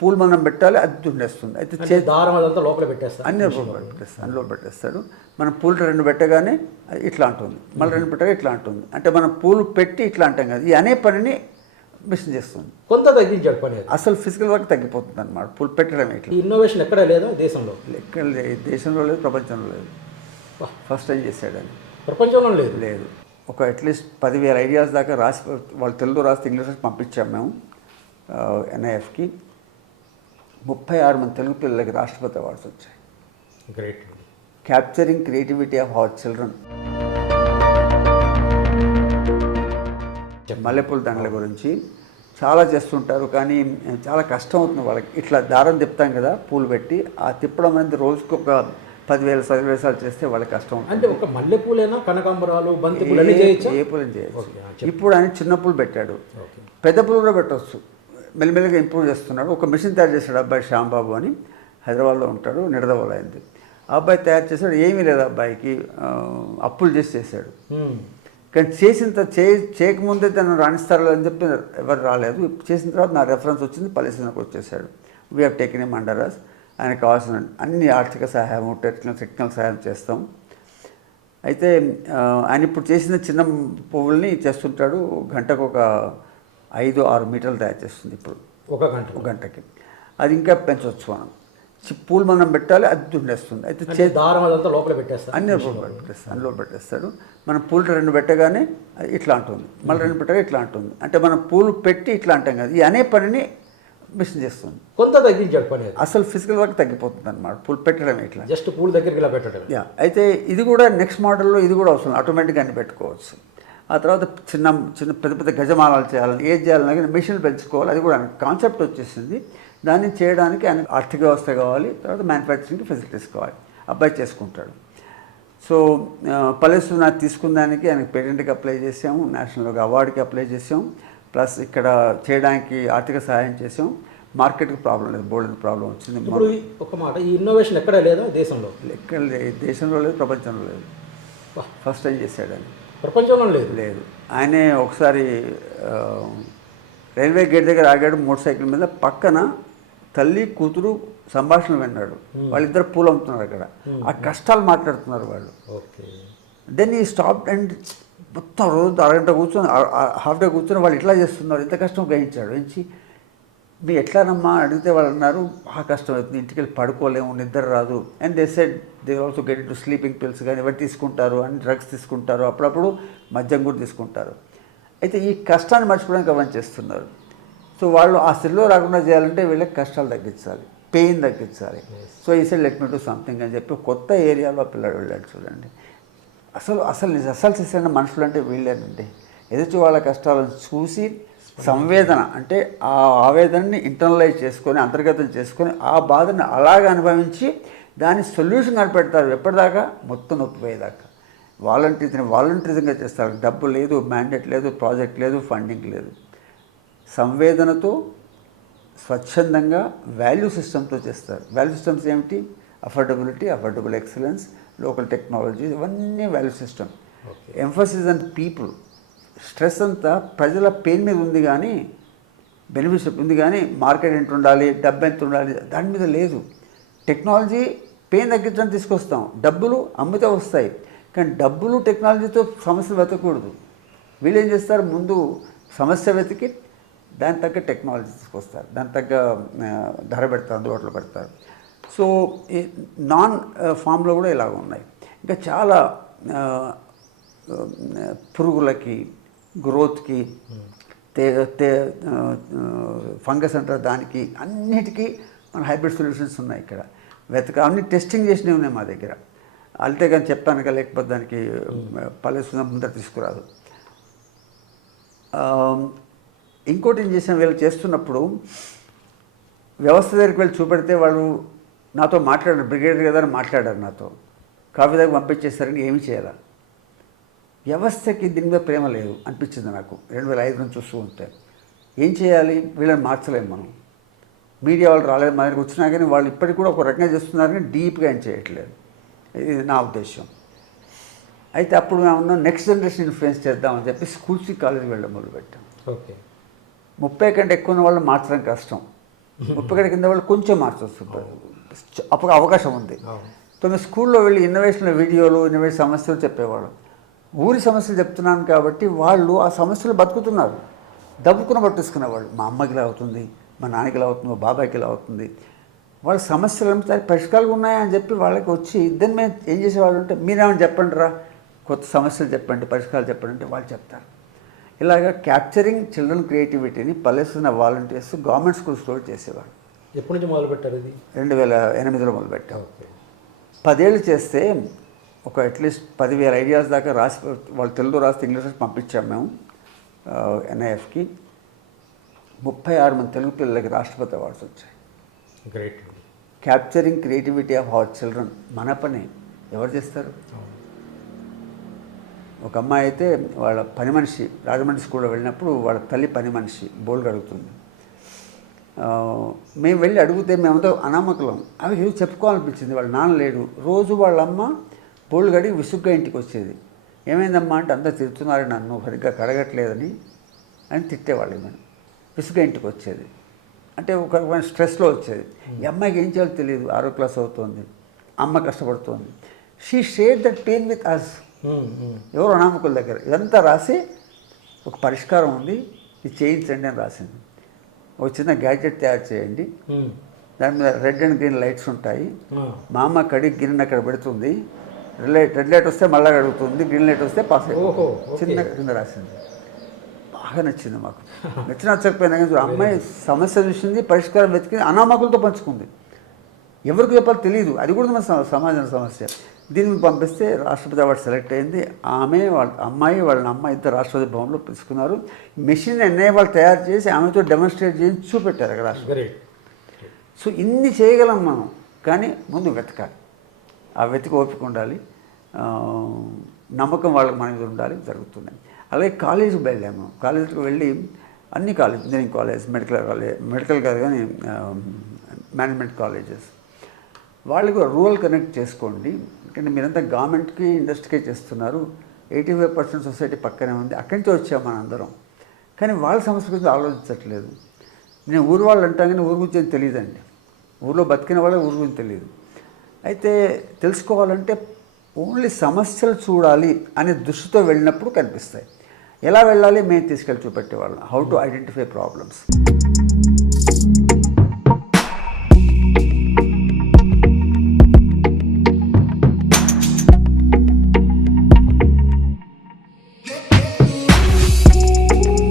పూలు మనం పెట్టాలి, అది దున్నేస్తుంది. అయితే దారం అదంతా లోపల పెట్టేస్తాడు, అన్ని అందులో పెట్టేస్తాడు. మనం పూలు 2 పెట్టగానే అది ఇట్లా అంటుంది, మళ్ళీ 2 పెట్టగా ఇట్లా అంటుంది. అంటే మనం పూలు పెట్టి ఇట్లా అంటాం కదా, ఈ అనే పనిని మిషన్ చేస్తుంది. కొంత తగ్గించాడు పని. అసలు ఫిజికల్ వర్క్ తగ్గిపోతుంది అన్నమాట పూలు పెట్టడమే. ఇట్లా ఇన్నోవేషన్ ఎక్కడ లేదా దేశంలో? ఎక్కడ దేశంలో లేదు, ప్రపంచంలో లేదు. ఫస్ట్ టైం చేశాడు అని. ప్రపంచంలో లేదు లేదు. ఒక అట్లీస్ట్ 10,000 ఐడియాస్ దాకా రాసి వాళ్ళు తెలుగు రాస్తే ఇంగ్లీష్ రాసి పంపించాము మేము ఎన్ఐఎఫ్కి. 36 మంది తెలుగు పిల్లలకి రాష్ట్రపతి అవార్డ్స్ వచ్చాయి. Great. Capturing creativity of our children. మల్లెపూల దండల గురించి చాలా చేస్తుంటారు, కానీ చాలా కష్టం అవుతుంది వాళ్ళకి. ఇట్లా దారం తిప్పుతాం కదా పూలు పెట్టి, ఆ తిప్పడం అనేది రోజుకు ఒక 10,000 సార్లు చేస్తే వాళ్ళకి కష్టం అవుతుంది. అంటే ఒక మల్లెపూలైనా కనకాంబరాలు, బంతి పూలు అన్నీ చేయొచ్చు, ఏ పూలని చేయొచ్చు. ఇప్పుడు ఆయన చిన్న పూలు పెట్టాడు, పెద్ద పూలు కూడా పెట్టవచ్చు. మెల్లిమెల్లిగా ఇంప్రూవ్ చేస్తున్నాడు. ఒక మిషన్ తయారు చేశాడు అబ్బాయి శ్యాంబాబు అని, హైదరాబాద్లో ఉంటాడు, నిడదవోలు అయింది. ఆ అబ్బాయి తయారు చేశాడు. ఏమీ లేదు అబ్బాయికి, అప్పులు చేశాడు. కానీ చేయకముందే తను రాణిస్తారు అని చెప్పి ఎవరు రాలేదు. చేసిన తర్వాత నా రెఫరెన్స్ వచ్చింది, పల్లెసీనకు వచ్చేసాడు. We have taken him under us. ఆయనకు కావాల్సిన అన్ని ఆర్థిక సహాయం, టెక్నికల్ సహాయం చేస్తాం. అయితే ఆయన ఇప్పుడు చేసిన చిన్న పువ్వుల్ని చేస్తుంటాడు. గంటకు ఒక 5-6 మీటర్లు తయారు చేస్తుంది ఇప్పుడు, ఒక గంటకి. అది ఇంకా పెంచవచ్చు మనం. పూలు మనం పెట్టాలి, అది దున్నేస్తుంది. అయితే దారం అదంతా లోపల పెట్టేస్తాడు, అందులో పెట్టేస్తాడు. మనం పూలు 2 పెట్టగానే అది ఇట్లా అంటుంది, మళ్ళీ 2 పెట్టగా ఇట్లా అంటుంది. అంటే మనం పూలు పెట్టి ఇట్లా అంటాం కదా, ఈ అనే పనిని మిషన్ చేస్తుంది. కొంత తగ్గించాడు పని. అసలు ఫిజికల్ వర్క్ తగ్గిపోతుంది అన్నమాట పూలు పెట్టడమే. ఇట్లా జస్ట్ పూల దగ్గరికి ఇలా పెట్టడం. అయితే ఇది కూడా నెక్స్ట్ మోడల్లో ఇది కూడా అవసరం, ఆటోమేటిక్గా అన్ని పెట్టుకోవచ్చు. ఆ తర్వాత చిన్న పెద్ద గజమాలాలు చేయాలని, ఏది చేయాలన్నా మిషన్లు పెంచుకోవాలి. అది కూడా కాన్సెప్ట్ వచ్చేసింది. దాన్ని చేయడానికి ఆయన ఆర్థిక వ్యవస్థ కావాలి, తర్వాత మ్యానుఫ్యాక్చరింగ్ ఫెసిలిటీస్ కావాలి. అబ్బాయి చేసుకుంటాడు. సో పల్లెసీన తీసుకున్న దానికి ఆయనకు పేటెంట్కి అప్లై చేసాము, నేషనల్గా అవార్డుకి అప్లై చేసాం. ప్లస్ ఇక్కడ చేయడానికి ఆర్థిక సహాయం చేసాం. మార్కెట్కి ప్రాబ్లం లేదు, బోల్డ్ ప్రాబ్లం వచ్చింది. ఇప్పుడు ఒక మాట, ఈ ఇన్నోవేషన్ ఎక్కడ లేదా దేశంలో? ఎక్కడ దేశంలో లేదు, ప్రపంచంలో లేదు. ఫస్ట్ టైం చేశాడు అని. ప్రపంచంలో లేదు. ఆయనే ఒకసారి రైల్వే గేట్ దగ్గర ఆగాడు మోటార్ సైకిల్ మీద. పక్కన తల్లి కూతురు సంభాషణ విన్నాడు. వాళ్ళిద్దరు పూలు అమ్ముతున్నారు అక్కడ. ఆ కష్టాలు మాట్లాడుతున్నారు వాళ్ళు. దెన్ ఈ స్టాప్ అండ్ మొత్తం రోజు అరగంట కూర్చొని, హాఫ్ డే కూర్చొని వాళ్ళు ఇట్లా చేస్తున్నారు. ఇంత కష్టం గ్రహించాడు. గ్రహించి మీ ఎట్లానమ్మా అడిగితే వాళ్ళు అన్నారు, బాగా కష్టం అవుతుంది, ఇంటికి వెళ్ళి పడుకోలేము, నిద్ర రాదు. And they said they also get to sleeping pills కానీ ఎవరు తీసుకుంటారు అని, డ్రగ్స్ తీసుకుంటారు, అప్పుడప్పుడు మద్యం కూడా తీసుకుంటారు. అయితే ఈ కష్టాన్ని మర్చిపోవడానికి అవన్నీ చేస్తున్నారు. సో వాళ్ళు ఆ స్థితిలో రాకుండా చేయాలంటే వీళ్ళకి కష్టాలు తగ్గించాలి, పెయిన్ తగ్గించాలి. సో ఈ said let me do something అని చెప్పి కొత్త ఏరియాలో పిల్లడు వెళ్ళాడు. చూడండి, అసలు చేసిన మనుషులు అంటే వీళ్ళేనండి. ఎదుటి వాళ్ళ కష్టాలను చూసి సంవేదన, అంటే ఆ ఆవేదనని ఇంటర్నలైజ్ చేసుకొని, అంతర్గతం చేసుకొని, ఆ బాధను అలాగే అనుభవించి దాని సొల్యూషన్ కనిపెడతారు. ఎప్పటిదాకా? మొత్తం నొప్పి పోయేదాకా. వాలంటీరింగ్గా చేస్తారు. డబ్బు లేదు, మ్యాండేట్ లేదు, ప్రాజెక్ట్ లేదు, ఫండింగ్ లేదు. సంవేదనతో, స్వచ్ఛందంగా, వాల్యూ సిస్టమ్తో చేస్తారు. వాల్యూ సిస్టమ్స్ ఏమిటి? Affordability, affordable excellence, local technology, ఇవన్నీ value system. Emphasis on people. Stress అంతా ప్రజల పెయిన్ మీద ఉంది కానీ, బెనిఫిట్స్ ఉంది కానీ, మార్కెట్ ఎంత ఉండాలి, డబ్బు ఎంత ఉండాలి, దాని మీద లేదు. టెక్నాలజీ పెయిన్ తగ్గించడానికి తీసుకొస్తాం, డబ్బులు అమ్మితే వస్తాయి. కానీ డబ్బులు టెక్నాలజీతో సమస్యలు వెతకూడదు. వీళ్ళు ఏం చేస్తారు? ముందు సమస్య వెతికి దాని తగ్గ టెక్నాలజీ తీసుకొస్తారు, దాని తగ్గ ధర పెడతారు, అందుబాటులో పెడతారు. సో ఈ నాన్ ఫామ్లో కూడా ఇలాగ ఉన్నాయి. ఇంకా చాలా పురుగులకి, గ్రోత్కి, ఫంగస్ అంటారు దానికి, అన్నిటికీ మన హైబ్రిడ్ సొల్యూషన్స్ ఉన్నాయి ఇక్కడ. అన్ని టెస్టింగ్ చేసినవి ఉన్నాయి మా దగ్గర. అంతే కానీ చెప్పాను కదా, లేకపోతే దానికి పల్లెసీన ముందర తీసుకురాదు. ఇంకోటి ఏం చేసాం, వీళ్ళు చేస్తున్నప్పుడు వ్యవస్థ దగ్గరికి వెళ్ళి చూపెడితే వాళ్ళు నాతో మాట్లాడారు, బ్రిగేడియర్ కదా అని మాట్లాడారు నాతో. కాఫీ దగ్గర పంపించేస్తారని ఏమి చేయాలి? వ్యవస్థకి దీని మీద ప్రేమ లేదు అనిపించింది నాకు 2005 నుంచి చూస్తూ ఉంటే. ఏం చేయాలి? వీళ్ళని మార్చలేము మనం. మీడియా వాళ్ళు రాలేదు, మన దగ్గరికి వచ్చినా కానీ వాళ్ళు ఇప్పటికి కూడా ఒక రకంగా చేస్తున్నారు కానీ డీప్గా ఏం చేయట్లేదు. ఇది నా ఉద్దేశం. అయితే అప్పుడు మేము నెక్స్ట్ జనరేషన్ ఇన్ఫ్లుయెన్స్ చేద్దామని చెప్పి స్కూల్స్కి, కాలేజీకి వెళ్ళడం మొదలుపెట్టాం. 30 కంటే ఎక్కువ ఉన్న వాళ్ళు మార్చడం కష్టం. 30 గడి కింద వాళ్ళు కొంచెం మార్చవచ్చు, అప్పుడు అవకాశం ఉంది. తొమ్మిది స్కూల్లో వెళ్ళి ఇన్నోవేషన్ వీడియోలు, ఇన్నోవేషన్ సమస్యలు చెప్పేవాళ్ళు. ఊరి సమస్యలు చెప్తున్నాను కాబట్టి వాళ్ళు ఆ సమస్యలు బతుకుతున్నారు. దబ్బుకున పట్టించుకునేవాళ్ళు. మా అమ్మకి ఇలా అవుతుంది, మా నాన్నకి ఇలా అవుతుంది, మా బాబాయ్కి ఇలా అవుతుంది. వాళ్ళ సమస్యలు పరిష్కారాలు ఉన్నాయని చెప్పి వాళ్ళకి వచ్చి ఇద్దరు మేము ఏం చేసేవాళ్ళు అంటే, మీరేమైనా చెప్పండి రా, కొత్త సమస్యలు చెప్పండి, పరిష్కారాలు చెప్పండి అంటే వాళ్ళు చెప్తారు. ఇలాగ క్యాప్చరింగ్ చిల్డ్రన్ క్రియేటివిటీని పల్లెస్తున్న వాలంటీర్స్ గవర్నమెంట్ స్కూల్స్లో చేసేవాళ్ళు. ఎప్పటి నుంచి మొదలుపెట్టారు ఇది? 2008లో మొదలుపెట్టాం. 10 ఏళ్ళు చేస్తే ఒక అట్లీస్ట్ 10,000 ఐడియాస్ దాకా రాసి, వాళ్ళు తెలుగు రాస్తే ఇంగ్లీష్ రాసి పంపించాము మేము NIFకి. 36 మంది తెలుగు పిల్లలకి రాష్ట్రపతి అవార్డ్స్ వచ్చాయి. Great. Capturing creativity of our children మన పని ఎవరు చేస్తారు? ఒక అమ్మాయి అయితే వాళ్ళ పని మనిషి రాజమండ్రి స్కూల్లో వెళ్ళినప్పుడు వాళ్ళ తల్లి పని మనిషి బోల్డ్ అడుగుతుంది. మేము వెళ్ళి అడిగితే మేమంతా అనామకులం. అవి ఏదో చెప్పుకోవాలనిపించింది. వాళ్ళ నాన్న లేడు. రోజు వాళ్ళ అమ్మ బోల్డ్ గడిగి విసుగ్గా ఇంటికి వచ్చేది. ఏమైందమ్మా అంటే, అంతా తిడుతున్నారు నన్ను, సరిగ్గా కడగట్లేదని అని తిట్టేవాళ్ళు. మేము విసుగ్గా ఇంటికి వచ్చేది. అంటే ఒక స్ట్రెస్లో వచ్చేది. ఈ అమ్మాయికి ఏం చేయాలో తెలియదు. 6వ క్లాస్ అవుతుంది, అమ్మ కష్టపడుతోంది. She share that pain with us. ఎవరు అనామకుల దగ్గర ఇదంతా రాసి ఒక పరిష్కారం ఉంది, ఇది చేయించండి అని రాసింది. ఒక చిన్న గ్యాడ్జెట్ తయారు చేయండి, దాని మీద రెడ్ అండ్ గ్రీన్ లైట్స్ ఉంటాయి. మా అమ్మ కడిగి గిన్నె అక్కడ పెడుతుంది, రెడ్ లైట్ వస్తే మళ్ళీ అడుగుతుంది, గ్రీన్ లైట్ వస్తే పాస్ అయిపోతుంది. చిన్న కింద రాసింది. బాగా నచ్చింది మాకు. నచ్చకపోయినా కానీ అమ్మాయి సమస్య చూసింది, పరిష్కారం వెతికింది, అనామకులతో పంచుకుంది. ఎవరికి చెప్పాలో తెలియదు. అది కూడా మన సమాజం సమస్య. దీన్ని పంపిస్తే రాష్ట్రపతి అవార్డు సెలెక్ట్ అయింది. ఆమె వాళ్ళ అమ్మాయి వాళ్ళ అమ్మ ఇద్దరు రాష్ట్రపతి భవన్లో తీసుకున్నారు. మెషిన్ వాళ్ళు తయారు చేసి ఆమెతో డెమాన్స్ట్రేట్ చేసి చూపెట్టారు అక్కడ రాష్ట్రపతి. సో ఇన్ని చేయగలం మనం, కానీ ముందు వెతకాలి. ఆ వెతికి ఓపిక ఉండాలి, నమ్మకం వాళ్ళకి మన మీద ఉండాలి. జరుగుతుంది. అలాగే కాలేజీకి వెళ్ళాము. కాలేజీకి వెళ్ళి అన్ని కాలేజ్, ఇంజనీరింగ్ కాలేజ్, మెడికల్ కాదు కానీ మేనేజ్మెంట్ కాలేజెస్, వాళ్ళకి రూరల్ కనెక్ట్ చేసుకోండి. ఎందుకంటే మీరంతా గవర్నమెంట్కి ఇండస్ట్రీకే చేస్తున్నారు. 85% సొసైటీ పక్కనే ఉంది. అక్కడి నుంచి వచ్చాము మనందరం. కానీ వాళ్ళ సమస్య గురించి ఆలోచించట్లేదు. నేను ఊరు వాళ్ళు అంటాను కానీ ఊరి గురించి ఏం తెలియదండి. ఊళ్ళో బతికిన వాళ్ళే ఊరి గురించి తెలియదు. అయితే తెలుసుకోవాలంటే ఓన్లీ సమస్యలు చూడాలి అనే దృష్టితో వెళ్ళినప్పుడు కనిపిస్తాయి. ఎలా వెళ్ళాలి మేము తీసుకెళ్ళి చూపెట్టేవాళ్ళం. How to identify problems.